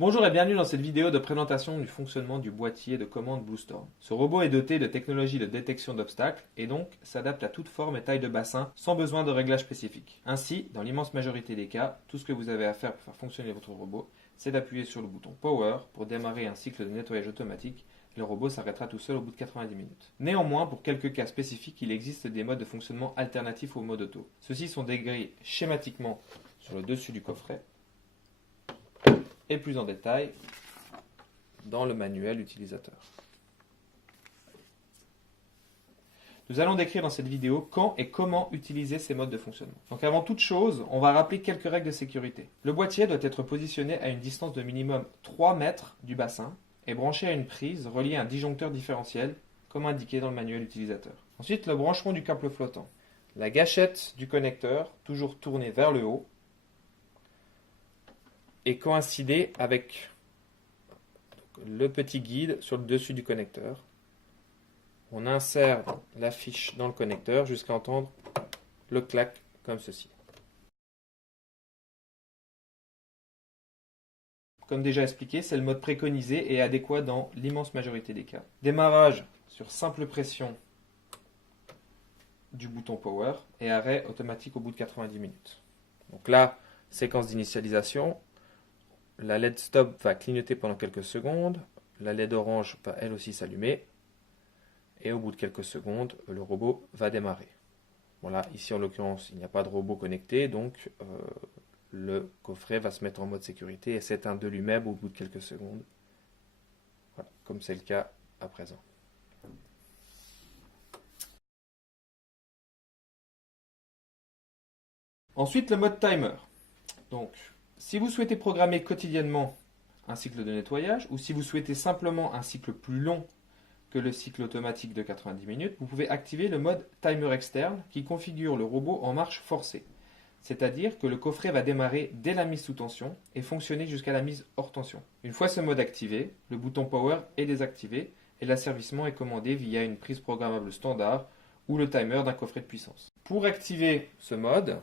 Bonjour et bienvenue dans cette vidéo de présentation du fonctionnement du boîtier de commande Bluestorm. Ce robot est doté de technologies de détection d'obstacles et donc s'adapte à toute forme et taille de bassin sans besoin de réglage spécifique. Ainsi, dans l'immense majorité des cas, tout ce que vous avez à faire pour faire fonctionner votre robot, c'est d'appuyer sur le bouton Power pour démarrer un cycle de nettoyage automatique. Le robot s'arrêtera tout seul au bout de 90 minutes. Néanmoins, pour quelques cas spécifiques, il existe des modes de fonctionnement alternatifs au mode auto. Ceux-ci sont décrits schématiquement sur le dessus du coffret et plus en détail dans le manuel utilisateur. Nous allons décrire dans cette vidéo quand et comment utiliser ces modes de fonctionnement. Donc avant toute chose, on va rappeler quelques règles de sécurité. Le boîtier doit être positionné à une distance de minimum 3 mètres du bassin et branché à une prise reliée à un disjoncteur différentiel comme indiqué dans le manuel utilisateur. Ensuite, le branchement du câble flottant. La gâchette du connecteur, toujours tournée vers le haut, et coïncider avec le petit guide sur le dessus du connecteur. On insère la fiche dans le connecteur jusqu'à entendre le clac comme ceci. Comme déjà expliqué, c'est le mode préconisé et adéquat dans l'immense majorité des cas. Démarrage sur simple pression du bouton Power et arrêt automatique au bout de 90 minutes. Donc là, séquence d'initialisation. La LED stop va clignoter pendant quelques secondes. La LED orange va elle aussi s'allumer. Et au bout de quelques secondes, le robot va démarrer. Voilà, ici en l'occurrence, il n'y a pas de robot connecté, donc le coffret va se mettre en mode sécurité et s'éteindre de lui-même au bout de quelques secondes. Voilà, comme c'est le cas à présent. Ensuite, le mode timer. Donc, si vous souhaitez programmer quotidiennement un cycle de nettoyage ou si vous souhaitez simplement un cycle plus long que le cycle automatique de 90 minutes, vous pouvez activer le mode timer externe qui configure le robot en marche forcée. C'est-à-dire que le coffret va démarrer dès la mise sous tension et fonctionner jusqu'à la mise hors tension. Une fois ce mode activé, le bouton Power est désactivé et l'asservissement est commandé via une prise programmable standard ou le timer d'un coffret de puissance. Pour activer ce mode,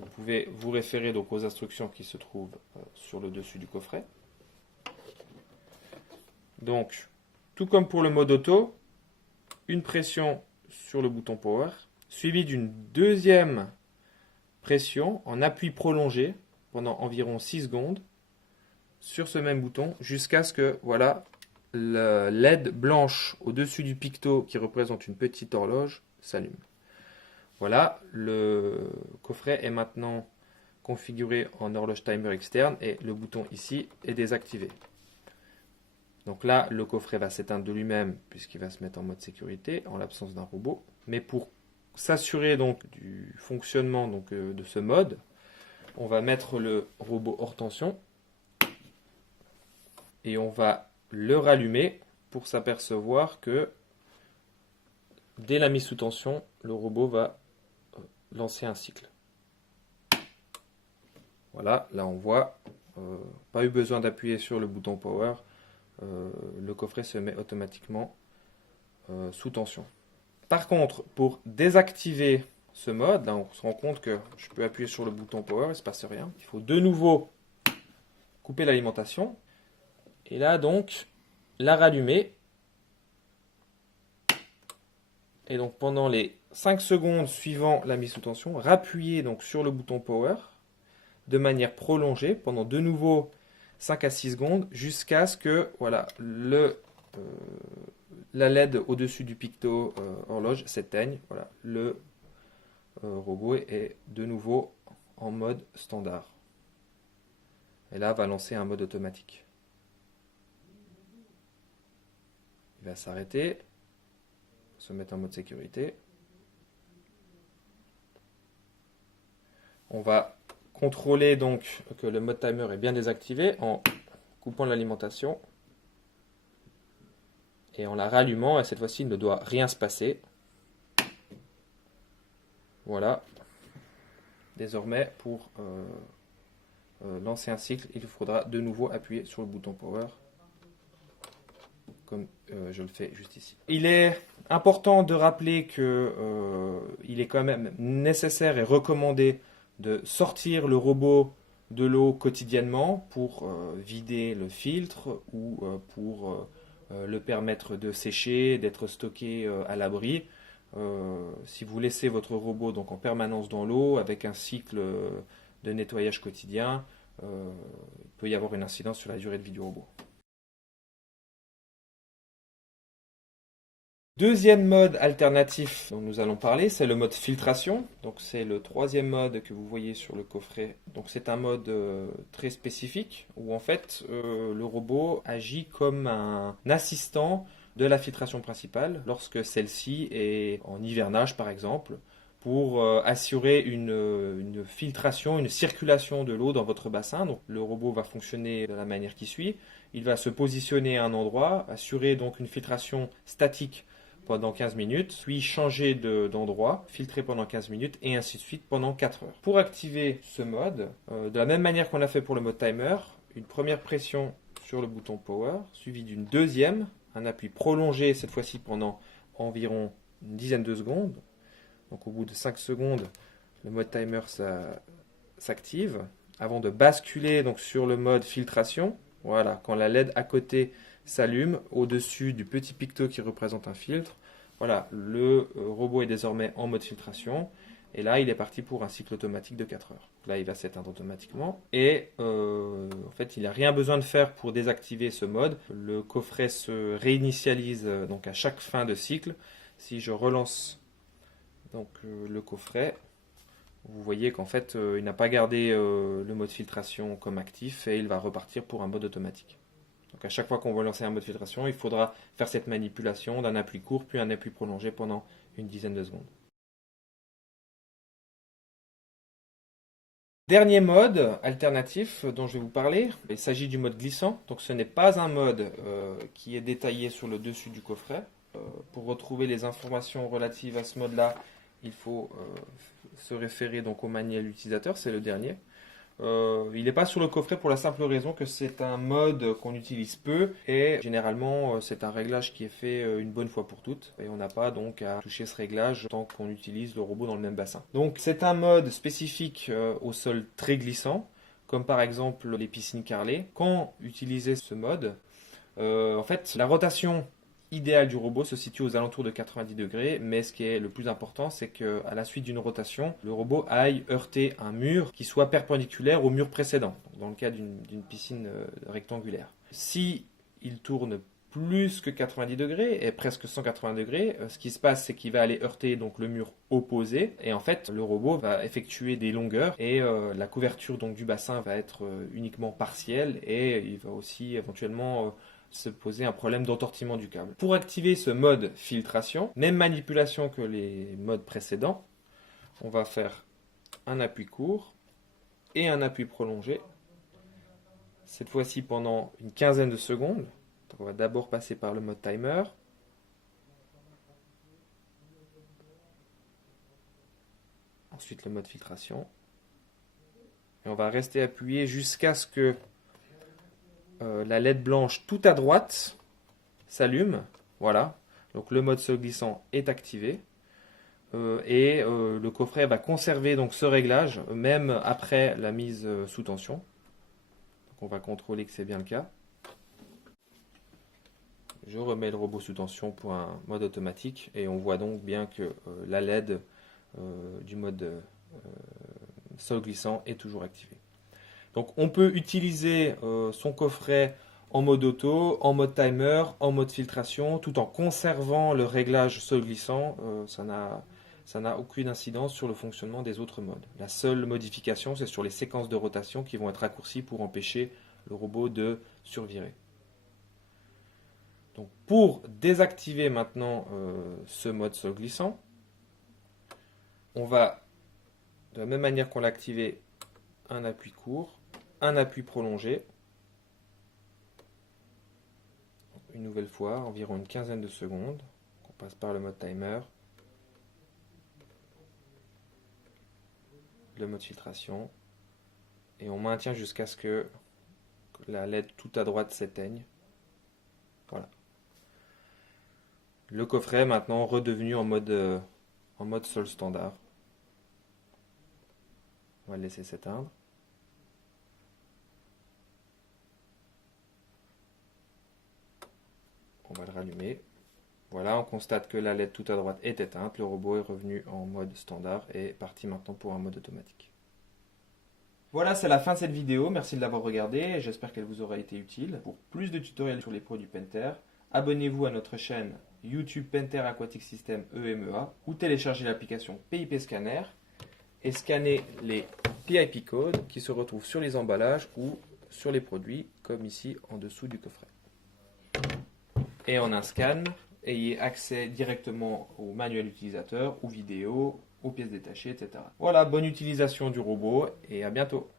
vous pouvez vous référer donc aux instructions qui se trouvent sur le dessus du coffret. Donc, tout comme pour le mode auto, une pression sur le bouton Power, suivie d'une deuxième pression en appui prolongé pendant environ 6 secondes sur ce même bouton jusqu'à ce que voilà, la LED blanche au-dessus du picto qui représente une petite horloge s'allume. Voilà, le coffret est maintenant configuré en horloge timer externe et le bouton ici est désactivé. Donc là, le coffret va s'éteindre de lui-même puisqu'il va se mettre en mode sécurité en l'absence d'un robot. Mais pour s'assurer donc du fonctionnement de ce mode, on va mettre le robot hors tension et on va le rallumer pour s'apercevoir que dès la mise sous tension, le robot va lancer un cycle. Voilà, là on voit, pas eu besoin d'appuyer sur le bouton Power, le coffret se met automatiquement sous tension. Par contre, pour désactiver ce mode, là on se rend compte que je peux appuyer sur le bouton Power, il ne se passe rien. Il faut de nouveau couper l'alimentation. Et là donc, la rallumer. Et donc pendant les 5 secondes suivant la mise sous tension, rappuyer donc sur le bouton Power de manière prolongée pendant de nouveau 5 à 6 secondes jusqu'à ce que voilà, la LED au-dessus du picto horloge s'éteigne. Voilà, le robot est de nouveau en mode standard. Et là, va lancer un mode automatique. Il va s'arrêter, se mettre en mode sécurité. On va contrôler donc que le mode timer est bien désactivé en coupant l'alimentation et en la rallumant, et cette fois-ci il ne doit rien se passer. Voilà. Désormais, pour lancer un cycle, il faudra de nouveau appuyer sur le bouton Power, comme je le fais juste ici. Il est important de rappeler que il est quand même nécessaire et recommandé de sortir le robot de l'eau quotidiennement pour vider le filtre ou pour le permettre de sécher, d'être stocké à l'abri. Si vous laissez votre robot donc en permanence dans l'eau avec un cycle de nettoyage quotidien, il peut y avoir une incidence sur la durée de vie du robot. Deuxième mode alternatif dont nous allons parler, c'est le mode filtration. Donc c'est le troisième mode que vous voyez sur le coffret. Donc c'est un mode très spécifique où en fait le robot agit comme un assistant de la filtration principale lorsque celle-ci est en hivernage par exemple pour assurer une filtration, une circulation de l'eau dans votre bassin. Donc le robot va fonctionner de la manière qui suit. Il va se positionner à un endroit, assurer donc une filtration statique pendant 15 minutes, puis changer d'endroit, filtrer pendant 15 minutes et ainsi de suite pendant 4 heures. Pour activer ce mode, de la même manière qu'on a fait pour le mode timer, une première pression sur le bouton power, suivie d'une deuxième, un appui prolongé cette fois-ci pendant environ une dizaine de secondes. Donc au bout de 5 secondes, le mode timer s'active avant de basculer donc sur le mode filtration. Voilà, quand la LED à côté s'allume au-dessus du petit picto qui représente un filtre. Voilà, le robot est désormais en mode filtration. Et là, il est parti pour un cycle automatique de 4 heures. Là, il va s'éteindre automatiquement. Et en fait, il n'a rien besoin de faire pour désactiver ce mode. Le coffret se réinitialise donc à chaque fin de cycle. Si je relance donc, le coffret, vous voyez qu'en fait, il n'a pas gardé le mode filtration comme actif et il va repartir pour un mode automatique. Donc à chaque fois qu'on va lancer un mode filtration, il faudra faire cette manipulation d'un appui court puis un appui prolongé pendant une dizaine de secondes. Dernier mode alternatif dont je vais vous parler, il s'agit du mode glissant. Donc ce n'est pas un mode qui est détaillé sur le dessus du coffret. Pour retrouver les informations relatives à ce mode-là, il faut se référer donc au manuel utilisateur, c'est le dernier. Il n'est pas sur le coffret pour la simple raison que c'est un mode qu'on utilise peu et généralement c'est un réglage qui est fait une bonne fois pour toutes et on n'a pas donc à toucher ce réglage tant qu'on utilise le robot dans le même bassin. Donc c'est un mode spécifique au sol très glissant comme par exemple les piscines carrelées. Quand utiliser ce mode, en fait la rotation idéal du robot se situe aux alentours de 90 degrés, mais ce qui est le plus important, c'est qu'à la suite d'une rotation, le robot aille heurter un mur qui soit perpendiculaire au mur précédent, dans le cas d'une piscine rectangulaire. Si il tourne plus que 90 degrés et presque 180 degrés, ce qui se passe, c'est qu'il va aller heurter donc le mur opposé et en fait le robot va effectuer des longueurs et la couverture donc du bassin va être uniquement partielle et il va aussi éventuellement se poser un problème d'entortillement du câble. Pour activer ce mode filtration, même manipulation que les modes précédents, on va faire un appui court et un appui prolongé, cette fois-ci pendant une quinzaine de secondes. Donc on va d'abord passer par le mode timer, ensuite le mode filtration, et on va rester appuyé jusqu'à ce que la LED blanche tout à droite s'allume. Voilà. Donc le mode sol glissant est activé. Et le coffret va conserver donc ce réglage même après la mise sous tension. Donc on va contrôler que c'est bien le cas. Je remets le robot sous tension pour un mode automatique et on voit donc bien que la LED du mode sol glissant est toujours activée. Donc on peut utiliser son coffret en mode auto, en mode timer, en mode filtration, tout en conservant le réglage sol glissant. Ça n'a aucune incidence sur le fonctionnement des autres modes. La seule modification, c'est sur les séquences de rotation qui vont être raccourcies pour empêcher le robot de survirer. Donc pour désactiver maintenant ce mode sol glissant, on va, de la même manière qu'on l'a activé, un appui court, un appui prolongé, une nouvelle fois, environ une quinzaine de secondes. On passe par le mode timer, le mode filtration, et on maintient jusqu'à ce que la LED tout à droite s'éteigne. Voilà. Le coffret est maintenant redevenu en mode sol standard. On va le laisser s'éteindre. rallumer. Voilà, on constate que la LED tout à droite est éteinte, le robot est revenu en mode standard et est parti maintenant pour un mode automatique. Voilà, c'est la fin de cette vidéo, merci de l'avoir regardée, j'espère qu'elle vous aura été utile. Pour plus de tutoriels sur les produits Pentair, abonnez-vous à notre chaîne YouTube Pentair Aquatic System EMEA ou téléchargez l'application PIP Scanner et scannez les PIP codes qui se retrouvent sur les emballages ou sur les produits, comme ici en dessous du coffret. Et en un scan, ayez accès directement au manuel utilisateur, aux vidéos, aux pièces détachées, etc. Voilà, bonne utilisation du robot et à bientôt.